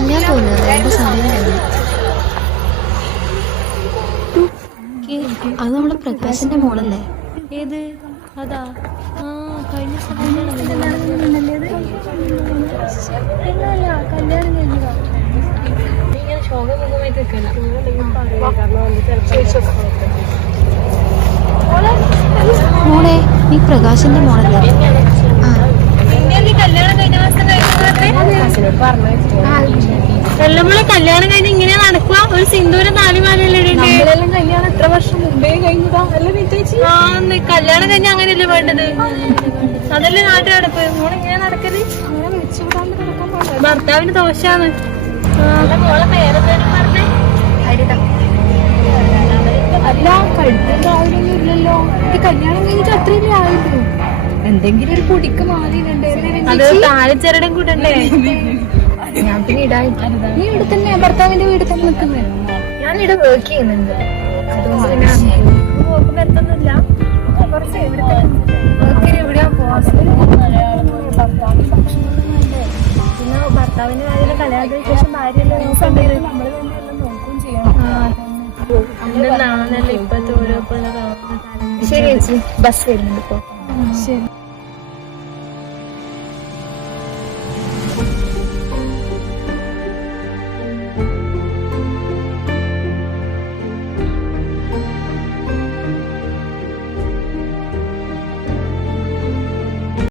ഇല്ല തോന്നുന്നത് എന്റെ സമയം കഴിഞ്ഞു. അത് നമ്മുടെ പ്രകാശിന്റെ മോളല്ലേ? ഏത്? അതാ കഴിഞ്ഞ സമയം ഇങ്ങനെ ശോകം മുഖമായിട്ട് നിൽക്കല്ല. മോളെ, നീ പ്രകാശിന്റെ മോളല്ലേ? കല്യാണം കഴിഞ്ഞ മാസം നമ്മളെ കല്യാണം കഴിഞ്ഞ് ഇങ്ങനെ നടക്കുക. ഒരു സിന്ദൂരം നാലുമാലല്ലേ കല്യാണം എത്ര വർഷം മുമ്പേ കഴിഞ്ഞതാ? കല്യാണം കഴിഞ്ഞ അങ്ങനെയല്ലേ വേണ്ടത്? അതല്ലേ നാട്ടിൽ നടപ്പ്. മോളിങ്ങനെ നടക്കല് ഭർത്താവിന് ദോഷാണ്. മോളെ പേരെന്തായാലും പറഞ്ഞേ. അല്ല, കഴുത്തിന്റെ ആവിലൊന്നും ഇല്ലല്ലോ. ഈ കല്യാണം കഴിഞ്ഞിട്ട് അത്രയല്ലേ ആയിരുന്നു. എന്തെങ്കിലും ഒരു പൊടിക്ക് മാറിയിട്ടുണ്ട്. അത് താളിച്ചരടും കൂട്ടണ്ടേ? ഞാൻ പിന്നെ ഇടായി. നീ ഇവിടെ തന്നെ ഭർത്താവിന്റെ വീട്ടിൽ തന്നെ നിൽക്കുന്നത്? ഞാനിവിടെ വർക്ക് ചെയ്യുന്നുണ്ട്. നോക്കുമ്പോ എത്തൊന്നുമില്ല. കുറച്ച് എവിടെയാ പോവാ? പിന്നെ ഭർത്താവിന്റെ കാര്യത്തില് കല്യാണത്തിന് ശേഷം ഭാര്യയല്ലേ നോക്കണ്ടത്? നമ്മള് തന്നെയെല്ലാം നോക്കുകയും ചെയ്യണം. എന്താണല്ലേ ഇപ്പത്തെ ഓരോ ശരി ചേച്ചി, ബസ് വരുന്നുണ്ട്. ശരി.